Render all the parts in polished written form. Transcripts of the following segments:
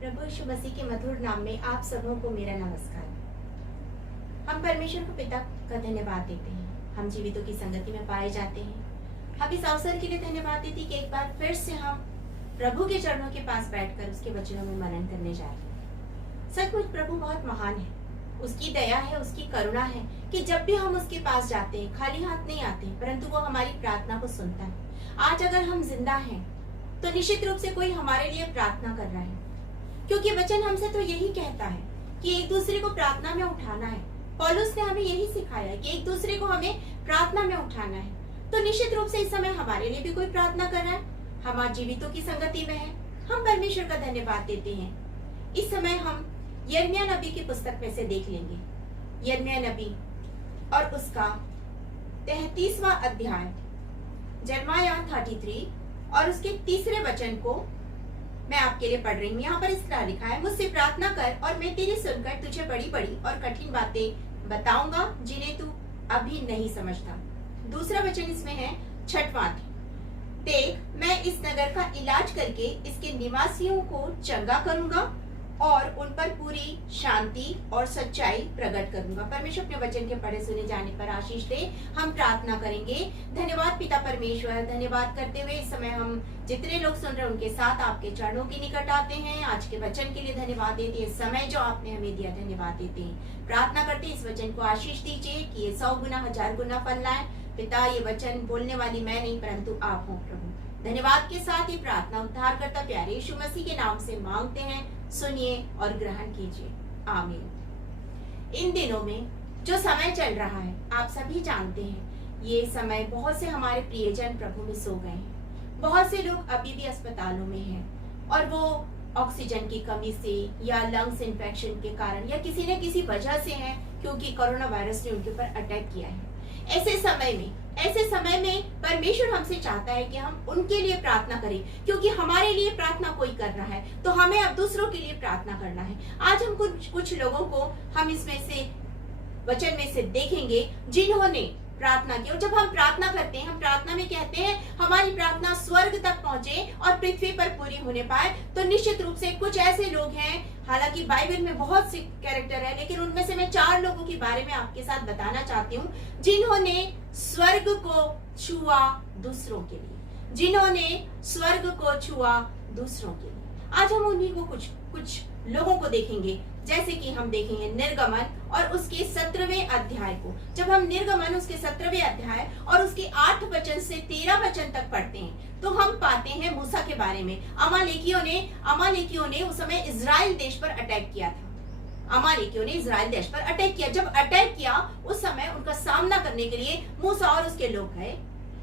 प्रभु यीशु मसीह के मधुर नाम में आप सबों को मेरा नमस्कार। हम परमेश्वर को पिता का धन्यवाद देते हैं। हम जीवितों की संगति में पाए जाते हैं। हम इस अवसर के लिए धन्यवाद देते हैं कि एक बार फिर से हम प्रभु के चरणों के पास बैठकर उसके वचनों में मनन करने जा रहे हैं। सचमुच प्रभु बहुत महान है। उसकी दया है, उसकी करुणा है कि जब भी हम उसके पास जाते हैं खाली हाथ नहीं आते, परंतु वो हमारी प्रार्थना को सुनता है। आज अगर हम जिंदा हैं तो निश्चित रूप से कोई हमारे लिए प्रार्थना कर रहा है, क्योंकि वचन हमसे तो यही कहता है कि एक दूसरे को प्रार्थना में उठाना है। पौलुस ने हमें यही सिखाया कि एक दूसरे को हमें प्रार्थना में उठाना है। तो निश्चित रूप से इस समय हमारे लिए भी कोई प्रार्थना कर रहा है। हम आज जीवितों की संगति में हैं। हम परमेश्वर का धन्यवाद देते हैं। इस समय हम यिर्मयाह नबी की पुस्तक में से देख लेंगे। यिर्मयाह नबी और उसका 33वां अध्याय, यिर्मयाह 33 और उसके 3 वचन को मैं आपके लिए पढ़ रही हूँ। यहाँ पर इस तरह लिखा है, मुझसे प्रार्थना कर और मैं तेरी सुनकर तुझे बड़ी बड़ी और कठिन बातें बताऊंगा जिन्हें तू अभी नहीं समझता। दूसरा वचन इसमें है 6वां, देख मैं इस नगर का इलाज करके इसके निवासियों को चंगा करूंगा और उन पर पूरी शांति और सच्चाई प्रकट करूंगा। परमेश्वर अपने वचन के पढ़े सुने जाने पर आशीष दे। हम प्रार्थना करेंगे। धन्यवाद पिता परमेश्वर, धन्यवाद करते हुए इस समय हम जितने लोग सुन रहे हैं उनके साथ आपके चरणों के निकट आते हैं। आज के वचन के लिए धन्यवाद देते हैं। समय जो आपने हमें दिया धन्यवाद देते हैं। प्रार्थना करते हैं इस वचन को आशीष दीजिए कि ये 100 गुना 1000 गुना फल लाए। पिता, ये वचन बोलने वाली मैं नहीं परंतु आप हो प्रभु। धन्यवाद के साथ ही प्रार्थना उद्धार करता प्यारे यीशु मसीह के नाम से मांगते हैं। सुनिए और ग्रहण कीजिए, आमीन। इन दिनों में जो समय चल रहा है आप सभी जानते हैं, ये समय बहुत से हमारे प्रियजन प्रभु में सो गए हैं। बहुत से लोग अभी भी अस्पतालों में हैं और वो ऑक्सीजन की कमी से या लंग्स इन्फेक्शन के कारण या किसी न किसी वजह से हैं, क्योंकि कोरोना वायरस ने उनके ऊपर अटैक किया है। ऐसे समय में परमेश्वर हमसे चाहता है कि हम उनके लिए प्रार्थना करें, क्योंकि हमारे लिए प्रार्थना कोई कर रहा है तो हमें अब दूसरों के लिए प्रार्थना करना है। आज हम कुछ लोगों को हम इसमें से वचन में से देखेंगे जिन्होंने प्रार्थना की। और जब हम प्रार्थना करते हैं, हम प्रार्थना में कहते हैं हमारी प्रार्थना स्वर्ग तक पहुंचे और पृथ्वी पर पूरी होने पाए। तो निश्चित रूप से कुछ ऐसे लोग हैं, हालांकि बाइबल में बहुत से कैरेक्टर है, लेकिन उनमें से मैं 4 लोगों के बारे में आपके साथ बताना चाहती हूँ जिन्होंने स्वर्ग को छुआ दूसरों के लिए, जिन्होंने स्वर्ग को छुआ दूसरों के लिए। आज हम उन्हीं को कुछ लोगों को देखेंगे, जैसे कि हम देखेंगे निर्गमन और उसके 17वें अध्याय को। जब हम निर्गमन उसके 17वें अध्याय और उसके 8 वचन से 13 वचन तक पढ़ते हैं तो हम पाते हैं मूसा के बारे में। अमालेकियों ने उस समय इजराइल देश पर अटैक किया था। अमालेकियों ने इजराइल देश पर अटैक किया। जब अटैक किया उस समय उनका सामना करने के लिए मूसा और उसके लोग गए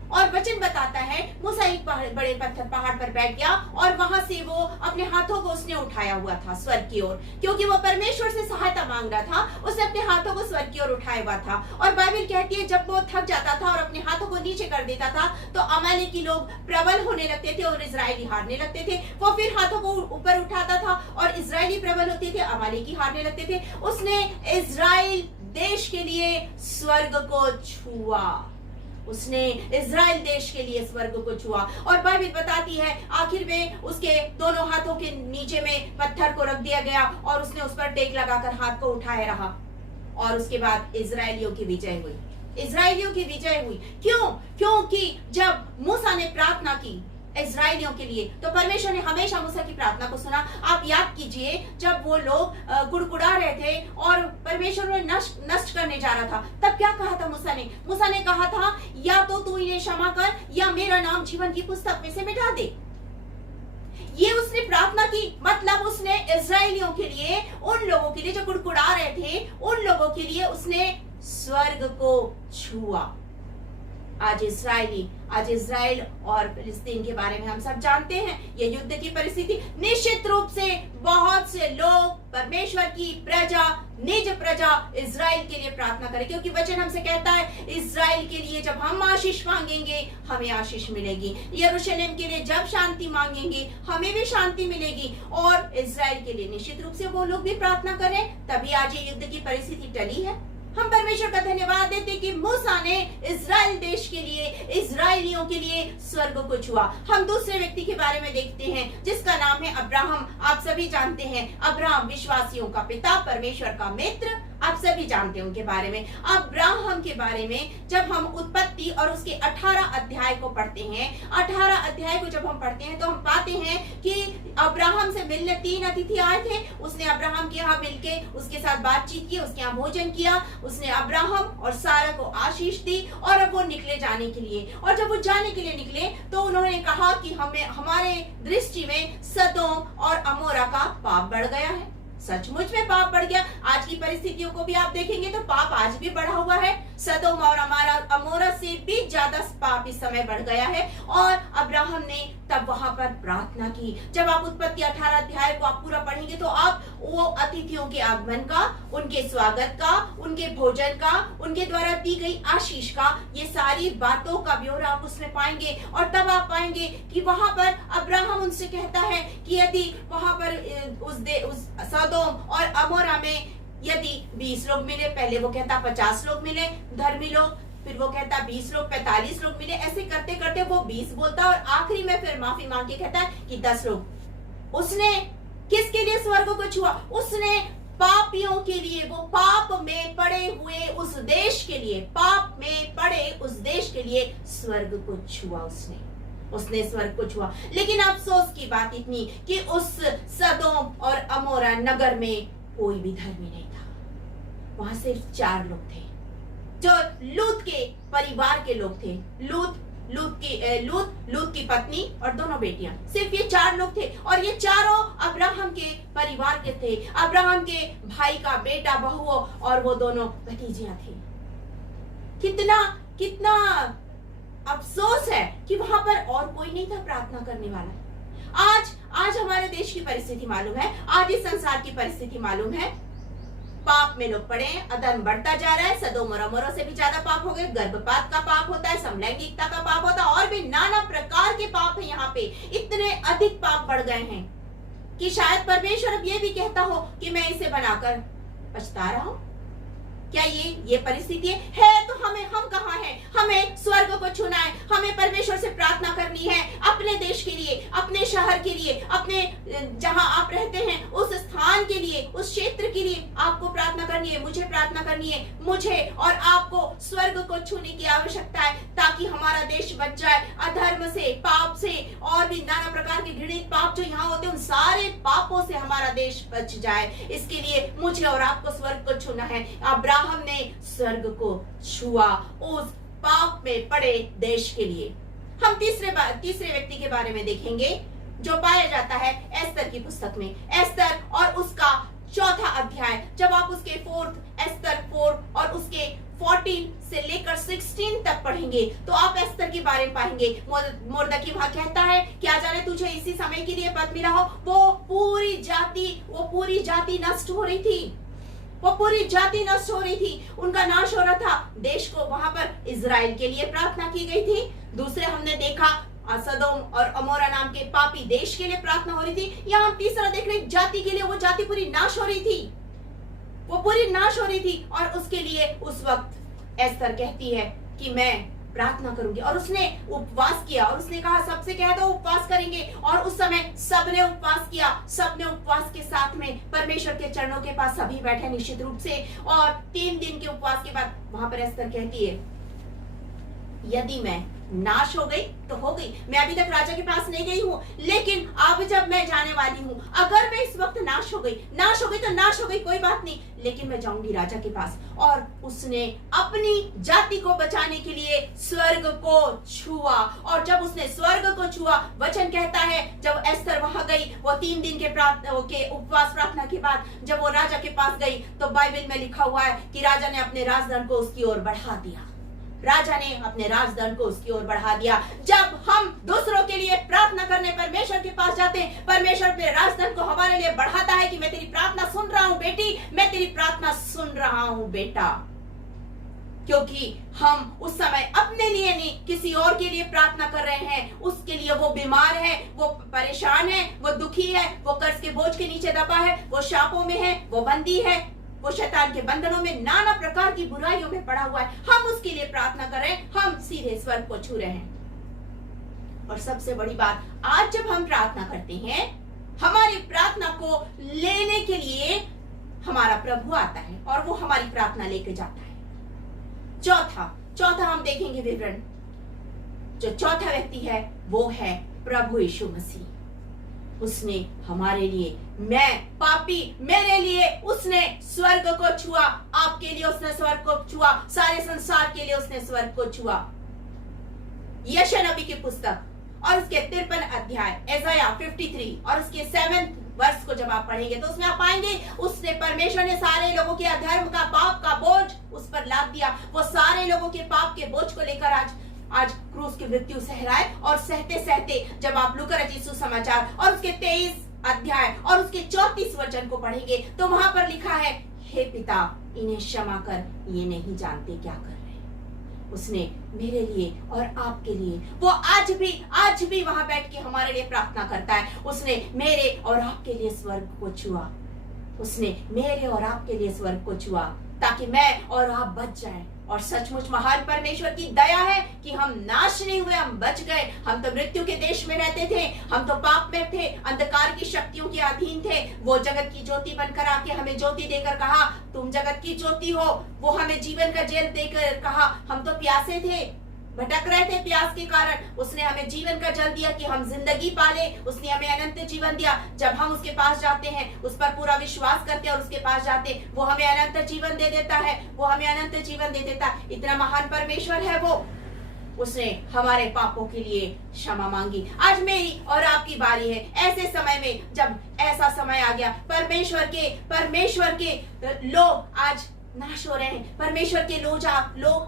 और वचन बताता है मूसा एक बड़े पहाड़ पर बैठ गया और वहां से वो अपने हाथों को उसने उठाया हुआ था स्वर्ग की ओर, क्योंकि वो परमेश्वर से सहायता मांग रहा था। उसने अपने हाथों को स्वर्ग की ओर उठाया हुआ था। और बाइबल कहती है जब वो थक जाता था और अपने हाथों को नीचे कर देता था तो अमालेकी लोग प्रबल होने लगते थे और इजरायली हारने लगते थे। वो फिर हाथों को ऊपर उठाता था और इजरायली प्रबल होते थे, अमालेकी हारने लगते थे। उसने इजराइल देश के लिए स्वर्ग को छुआ। उसने इजराइल देश के लिए स्वर्ग को छुआ। और बाइबल बताती है आखिर में उसके दोनों हाथों के नीचे में पत्थर को रख दिया गया और उसने उस पर टेक लगाकर हाथ को उठाए रहा और उसके बाद इजराइलियों की विजय हुई। क्योंकि जब मूसा ने प्रार्थना की इजराइलियों के लिए तो परमेश्वर ने हमेशा मूसा की प्रार्थना को सुना। आप याद कीजिए जब वो लोग कुड़कुड़ा रहे थे और परमेश्वर ने नष्ट करने जा रहा था, तब क्या कहा था मूसा ने कहा था या तो तू इन्हें क्षमा कर या मेरा नाम जीवन की पुस्तक में से मिटा दे। ये उसने प्रार्थना की, मतलब उसने इजराइलियों के लिए, उन लोगों के लिए जो कुड़कुड़ा रहे थे, उन लोगों के लिए उसने स्वर्ग को छुआ। आज इजराइल और फिलिस्तीन के बारे में हम सब जानते हैं। ये युद्ध की परिस्थिति। निश्चित रूप से बहुत से लोग परमेश्वर की प्रजा, निज प्रजा इजराइल के लिए प्रार्थना करें, क्योंकि वचन हमसे कहता है इजराइल के लिए जब हम आशीष मांगेंगे हमें आशीष मिलेगी। यरूशलेम के लिए जब शांति मांगेंगे हमें भी शांति मिलेगी। और इजराइल के लिए निश्चित रूप से वो लोग भी प्रार्थना करें, तभी आज ये युद्ध की परिस्थिति टली है। हम परमेश्वर का धन्यवाद देते कि मूसा ने इजराइल देश के लिए, इजराइलियों के लिए स्वर्ग को छुआ। हम दूसरे व्यक्ति के बारे में देखते हैं जिसका नाम है अब्राहम। आप सभी जानते हैं अब्राहम विश्वासियों का पिता, परमेश्वर का मित्र, आप सभी जानते हैं उनके बारे में। अब्राहम के बारे में जब हम उत्पत्ति और उसके 18 अध्याय को पढ़ते हैं, 18 अध्याय को जब हम पढ़ते हैं तो हम पाते हैं कि अब्राहम से मिलने 3 अतिथि आए थे। उसने अब्राहम के यहाँ मिलके उसके साथ बातचीत की, उसके यहाँ भोजन किया, उसने अब्राहम और सारा को आशीष दी और अब वो निकले जाने के लिए। और जब वो जाने के लिए निकले तो उन्होंने कहा कि हमें, हमारे दृष्टि में सदोम और अमोरा का पाप बढ़ गया है। सचमुच में पाप बढ़ गया। आज की परिस्थितियों को भी आप देखेंगे तो पाप आज भी बढ़ा हुआ है। सदोम और अमोरा से भी ज्यादा पाप इस समय बढ़ गया है। और अब्राहम ने तब वहां पर प्रार्थना की। जब आप उत्पत्ति 18 अध्याय को आप पूरा पढ़ेंगे तो आप वो अतिथियों के आगमन का, उनके स्वागत का, उनके भोजन का, उनके द्वारा दी गई आशीष का, ये सारी बातों का ब्यौरा आप उसमें पाएंगे। और तब आप पाएंगे कि वहां पर अब्राहम उनसे कहता है कि यदि वहां पर उस सदोम और अमोरा में यदि 20 लोग मिले, पहले वो कहता 50 लोग मिले धर्मी लोग, फिर वो कहता 20 लोग, 45 लोग मिले, ऐसे करते करते वो 20 बोलता और आखिरी में फिर माफी मांग के कहता है कि 10 लोग। उसने किसके लिए स्वर्ग को छुआ? उसने पापियों के लिए, वो पाप में पड़े हुए उस देश के लिए, पाप में पड़े उस देश के लिए स्वर्ग को छुआ। उसने स्वर्ग को छुआ। लेकिन अफसोस की बात इतनी कि उस सदोम और अमोरा नगर में कोई भी धर्मी नहीं था। वहां सिर्फ 4 लोग थे जो लूत के परिवार के लोग थे। लूत की पत्नी और दोनों बेटियां, सिर्फ ये 4 लोग थे। और ये चारों अब्राहम के परिवार के थे, अब्राहम के भाई का बेटा, बहू और वो दोनों भतीजियां थी। कितना अफसोस है कि वहां पर और कोई नहीं था प्रार्थना करने वाला। आज हमारे देश की परिस्थिति मालूम है, आज इस संसार की परिस्थिति मालूम है। पाप में लोग पड़े हैं, अधर्म बढ़ता जा रहा है, सदोम और अमोरा से भी ज्यादा पाप हो गए, गर्भपात का पाप होता है, समलैंगिकता का पाप होता है, और भी नाना प्रकार के पाप है। यहाँ पे इतने अधिक पाप बढ़ गए हैं कि शायद परमेश्वर अब ये भी कहता हो कि मैं इसे बनाकर पछता रहा हूं। क्या ये परिस्थिति है? तो हम कहाँ हैं? हमें स्वर्ग को छूना है, हमें परमेश्वर से प्रार्थना करनी है अपने देश के लिए, अपने शहर के लिए, अपने जहां आप रहते हैं उस स्थान के लिए, उस क्षेत्र के लिए आपको प्रार्थना करनी है, मुझे प्रार्थना करनी है। मुझे और आपको स्वर्ग को छूने की आवश्यकता है ताकि हमारा देश बच जाए अधर्म से, पाप से, और भी नाना प्रकार के घृणित पाप जो यहाँ होते हैं उन सारे पापों से हमारा देश बच जाए। इसके लिए मुझे और आपको स्वर्ग को छूना है। अब्राहम ने स्वर्ग को छुआ उस पाप में पड़े देश के लिए। हम तीसरे व्यक्ति के बारे में देखेंगे जो पाया जाता है एस्तर की पुस्तक में। एस्तर और उसका 4था अध्याय, जब आप उसके एस्तर 4 और उसके 14 से लेकर 16 तक पढ़ेंगे तो आप एस्तर के बारे में पाएंगे। मुर्दकी वहां कहता है क्या जाने तुझे इसी समय के लिए पद मिला हो। वो पूरी जाति नष्ट हो रही थी, वो पूरी जाति नष्ट हो रही थी, उनका नाश हो रहा था। देश को वहां पर इजराइल के लिए प्रार्थना की गई थी। दूसरे हमने देखा सदोम और अमोरा नाम के पापी देश के लिए प्रार्थना हो रही थी। यहाँ हम तीसरा देख रहे जाति के लिए, वो जाति पूरी नाश हो रही थी, वो पूरी नाश हो रही थी। और उसके लिए उस वक्त एस्तर कहती है कि मैं प्रार्थना करूंगी। और उसने उपवास किया और उसने कहा सबसे कह दो उपवास करेंगे। और उस समय सबने उपवास किया, सबने उपवास के साथ में परमेश्वर के चरणों के पास सभी बैठे निश्चित रूप से। और 3 दिन के उपवास के बाद वहां पर एस्तर कहती है यदि मैं नाश हो गई तो हो गई, मैं अभी तक राजा के पास नहीं गई हूँ, लेकिन अब जब मैं जाने वाली हूँ, अगर मैं इस वक्त नाश हो गई तो नाश हो गई, कोई बात नहीं, लेकिन मैं जाऊंगी राजा के पास। और उसने अपनी जाति को बचाने के लिए स्वर्ग को छुआ। और जब उसने स्वर्ग को छुआ, वचन कहता है जब एस्तर वहां गई, वो 3 दिन के उपवास प्रार्थना के बाद जब वो राजा के पास गई तो बाइबल में लिखा हुआ है कि राजा ने अपने राजदंड को उसकी ओर बढ़ा दिया। राजा ने अपने राजदंड को उसकी ओर बढ़ा दिया। जब हम दूसरों के लिए प्रार्थना करने परमेश्वर के पास जाते हैं, परमेश्वर अपने राजदंड को हमारे लिए बढ़ाता है कि मैं तेरी प्रार्थना सुन रहा हूं बेटी, मैं तेरी प्रार्थना सुन रहा हूं बेटा। क्योंकि हम उस समय अपने लिए नहीं किसी और के लिए प्रार्थना कर रहे हैं। उसके लिए वो बीमार है, वो परेशान है, वो दुखी है, वो कर्ज के बोझ के नीचे दबा है, वो शापों में है, वो बंदी है, वो शैतान के बंधनों में, नाना प्रकार की बुराइयों में पड़ा हुआ है, हम उसके लिए प्रार्थना कर रहे हैं, हम सीधे स्वर्ग को छू रहे हैं। और सबसे बड़ी बात, आज जब हम प्रार्थना करते हैं, हमारी प्रार्थना को लेने के लिए हमारा प्रभु आता है और वो हमारी प्रार्थना लेके जाता है। चौथा हम देखेंगे विवरण। जो चौथा व्यक्ति है वो है प्रभु यीशु मसीह। उसने हमारे लिए, मैं पापी, मेरे लिए उसने स्वर्ग को छुआ, आपके लिए उसने स्वर्ग को छुआ, सारे संसार के लिए उसने स्वर्ग को छुआ। यशायाह नबी की पुस्तक और उसके 53 अध्याय, एसाया 53 और उसके 7 वर्ष को जब आप पढ़ेंगे तो उसमें आप पाएंगे उसने, परमेश्वर ने सारे लोगों के अधर्म का, पाप का बोझ उस पर लाद दिया। वो सारे लोगों के पाप के बोझ को लेकर आज क्रूस की मृत्यु सहराए, और सहते सहते जब आप लूका रचित सुसमाचार और उसके 23 अध्याय और उसके 34 वचन को पढ़ेंगे तो वहां पर लिखा है, हे पिता इन्हें क्षमा कर, ये नहीं जानते क्या कर रहे। उसने मेरे लिए और आपके लिए, वो आज भी वहां बैठ के हमारे लिए प्रार्थना करता है। उसने मेरे और आपके लिए स्वर्ग को छुआ, उसने मेरे और आपके लिए स्वर्ग को छुआ ताकि मैं और आप बच जाएं। और सचमुच महान परमेश्वर की दया है कि हम नाश नहीं हुए, हम बच गए। हम तो मृत्यु के देश में रहते थे, हम तो पाप में थे, अंधकार की शक्तियों के अधीन थे। वो जगत की ज्योति बनकर आके हमें ज्योति देकर कहा, तुम जगत की ज्योति हो। वो हमें जीवन का जल देकर कहा, हम तो प्यासे थे, भटक रहे थे प्यास के कारण, उसने हमें जीवन का जल दिया कि हम जिंदगी पाले। उसने हमें अनंत जीवन दिया। जब हम उसके पास जाते हैं, उस पर पूरा विश्वास करते हैं और उसके पास जाते, वो हमें अनंत जीवन दे देता है, वो हमें अनंत जीवन दे देता है। इतना महान परमेश्वर है वो। उसने हमारे पापों के लिए क्षमा मांगी। आज मेरी और आपकी बारी है। ऐसे समय में जब ऐसा समय आ गया, परमेश्वर के लोग आज नाश हो रहे हैं, परमेश्वर के लोग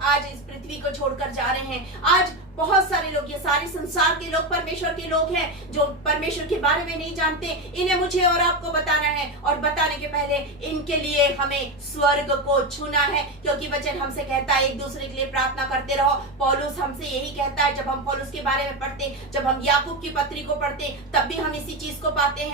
आज इस पृथ्वी को छोड़कर जा रहे हैं। आज बहुत सारे लोग, ये सारे संसार के लोग परमेश्वर के लोग हैं जो परमेश्वर के बारे में नहीं जानते। इन्हें मुझे और आपको बताना है, और बताने के पहले इनके लिए हमें स्वर्ग को छूना है, क्योंकि वचन हमसे कहता है एक दूसरे के लिए प्रार्थना करते रहो। पौलुस हमसे यही कहता है। जब हम पौलुस के बारे में पढ़ते, जब हम याकूब की पत्री को पढ़ते, तब भी हम इसी चीज को पाते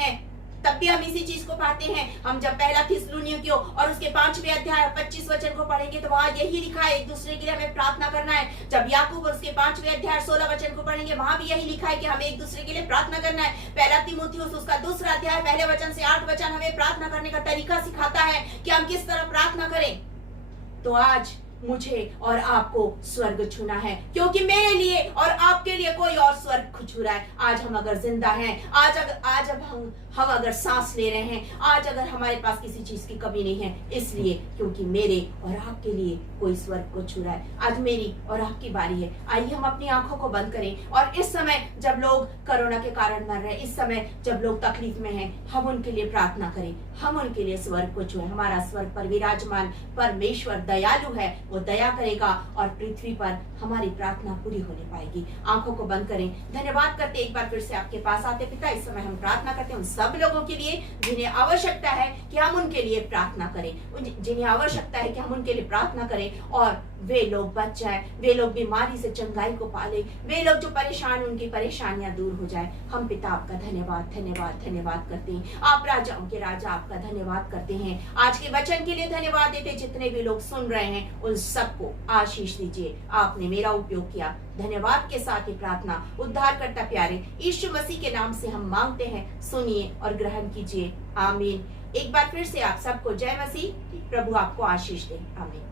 हैं। हम जब पहला थिस्सलुनीकियों और उसके 5वें अध्याय 25 वचन को पढ़ेंगे तो वहां यही लिखा है, एक दूसरे के लिए हमें प्रार्थना करना है। जब याकूब और उसके 5वें अध्याय 16 वचन को पढ़ेंगे, वहां भी यही लिखा है कि हमें एक दूसरे के लिए प्रार्थना करना है। पहला तीमुथियुस उसका 2 अध्याय पहले वचन से 8 वचन हमें प्रार्थना करने का तरीका सिखाता है कि हम किस तरह प्रार्थना करें। तो आज मुझे और आपको स्वर्ग छूना है, क्योंकि मेरे लिए और आपके लिए कोई और स्वर्ग छू रहा है। आज हम अगर जिंदा हैं, आज हम अगर सांस ले रहे हैं, आज अगर हमारे पास किसी चीज की कमी नहीं है, इसलिए क्योंकि मेरे और आपके लिए कोई स्वर्ग को छू रहा है। आज मेरी और आपकी बारी है। आइए हम अपनी आंखों को बंद करें, और इस समय जब लोग कोरोना के कारण मर रहे हैं, इस समय जब लोग तकलीफ में हैं, हम उनके लिए प्रार्थना करें, हम उनके लिए स्वर्ग को छुएं। हमारा स्वर्ग पर विराजमान परमेश्वर दयालु है, वो दया करेगा और पृथ्वी पर हमारी प्रार्थना पूरी होने पाएगी। आंखों को बंद करें। धन्यवाद करते एक बार फिर से आपके पास आते पिता, इस समय हम प्रार्थना करते हैं उन सब लोगों के लिए जिन्हें आवश्यकता है कि हम उनके लिए प्रार्थना करें, जिन्हें आवश्यकता है कि हम उनके लिए प्रार्थना करें और वे लोग बच जाए, वे लोग बीमारी से चंगाई को पाले, वे लोग जो परेशान, उनकी परेशानियां दूर हो जाए। हम पिता आपका धन्यवाद करते हैं। आप राजाओं के राजा, आपका धन्यवाद करते हैं। आज के वचन के लिए धन्यवाद देते। जितने भी लोग सुन रहे हैं उन सबको आशीष दीजिए। आपने मेरा उपयोग किया। धन्यवाद के साथ ही प्रार्थना उद्धारकर्ता प्यारे यीशु मसीह के नाम से हम मांगते हैं। सुनिए और ग्रहण कीजिए। आमीन। एक बार फिर से आप सबको जय मसीह। प्रभु आपको आशीष दे। आमीन।